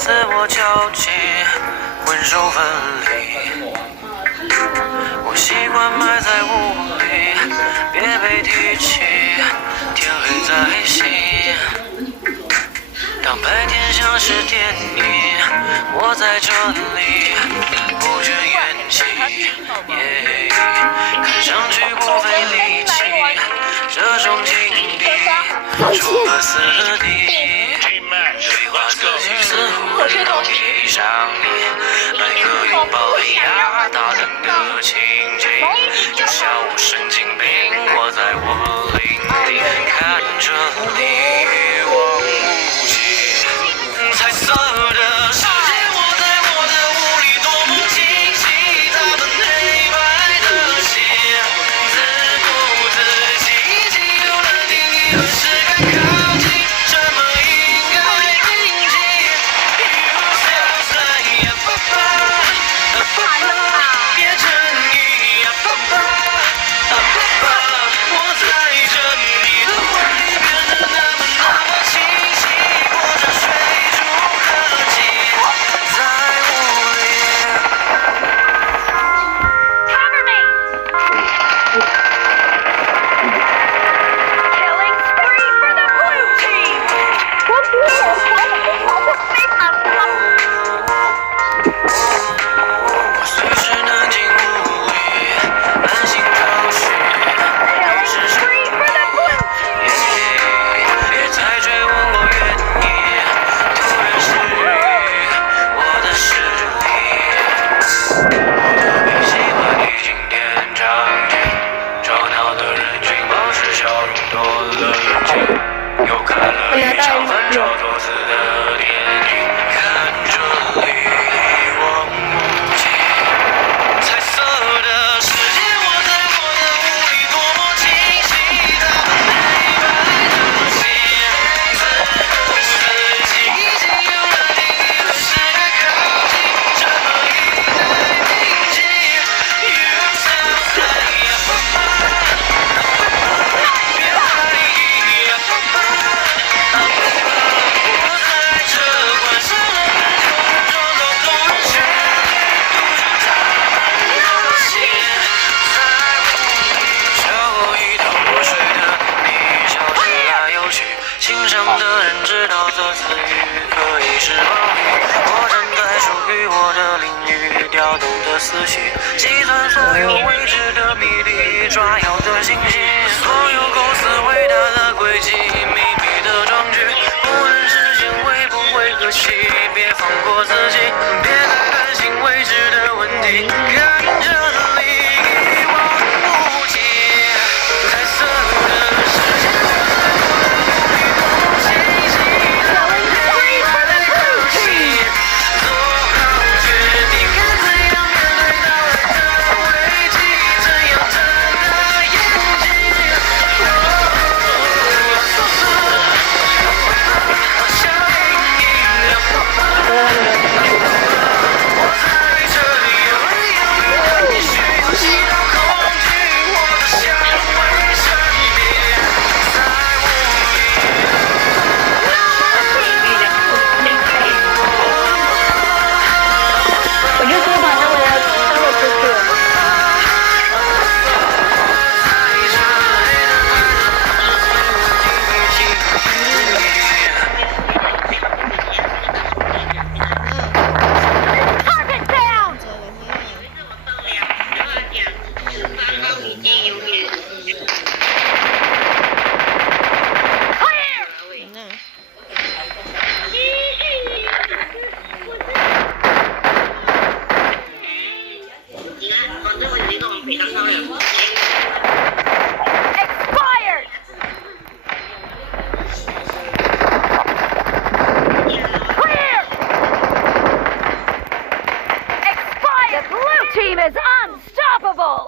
自我交集，魂手分离。我习惯埋在雾里，别被提起，天黑在心。当白天像是电影，我在这里不觉厌弃，看上去不费力气，这种境地出了死地。对话自己似乎很容易上你，来个拥抱被压大胆的情景，就像我神经病，我在我领地看着你一望无际，彩色的世界，我在我的雾里多么清晰，他们黑白的心，自顾自己已经有了定义，何时该靠近，什么应该铭记。You sound like 爸爸，别争议，爸爸，我在这你的回忆变得那么清晰，过着水煮科技，在雾里。Cover me! Killing spree for the blue team! Killing spree for the blue team! 别再追问我原因，突然失语，我的视力，我特别喜欢你经典场景，吵闹的人群保持笑容多冷静，又看了一场反超多次的电影，看这里一望无际，彩色的世界，我在我的雾里多么清晰，他们黑白的心，自顾自己已经有了定义，何时该靠近，什么应该铭记。You sound like 爸爸，别怀疑，爸爸，我在这关上了门，就让众多人全力堵住他们的心，在雾里就一头雾水的你，笑着来又去，欣赏的人知道这词语可以是暴力，我站在属于我的领域，调动的思绪，计算所有未知的比例，抓咬的信息，所有构思伟大的轨迹，秘密的壮举，不能实现会不会可惜，别放过自己，别再担心未知的问题，看这里一望无际，彩色的世界，我在我的雾里多么清晰，他们黑白的心，做好决定，看怎样面对到来的危机，怎样睁大眼睛。小阴影，我在这里有理有据的你，需要吸到恐惧，我的香味神秘，在雾里。我就说把他们带我出去。Target down! Clear! ！Expired! Clear! Expired! The blue team is unstoppable!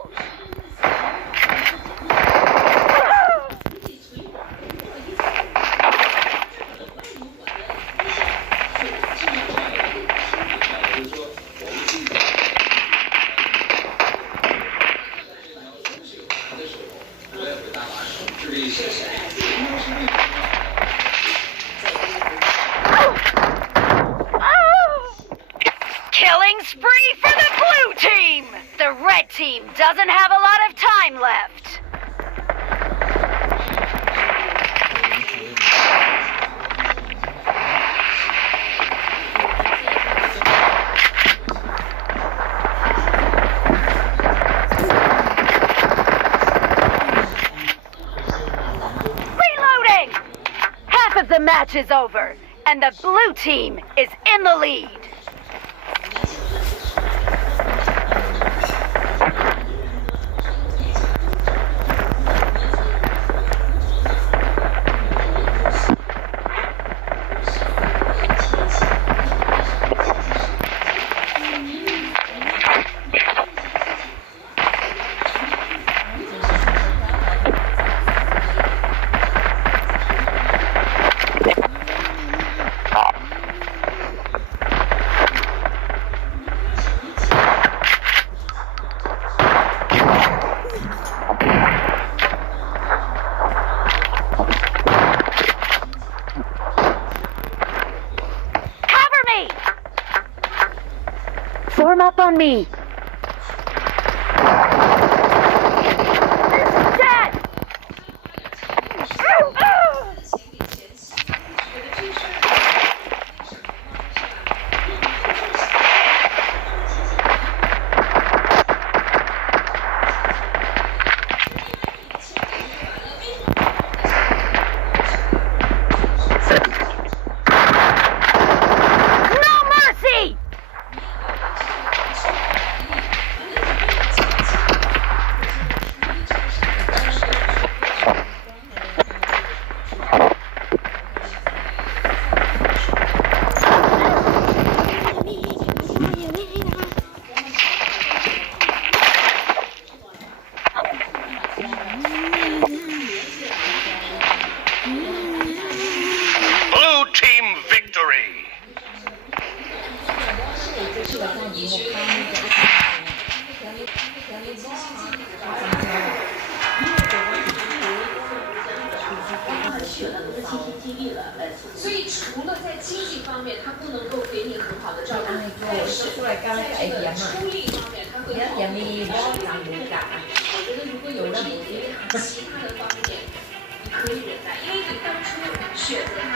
Oh! doesn't have a lot of time left. Reloading! Half of the match is over, and the blue team is in the lead. Form up on me. Dad! No mercy! Blue team victory. 所以除了在经济方面，它不能够给你很好的照顾，但是在这个出力方面，它会好。我觉得如果有这一点其他的方面，你可以忍耐，因为你当初选择它。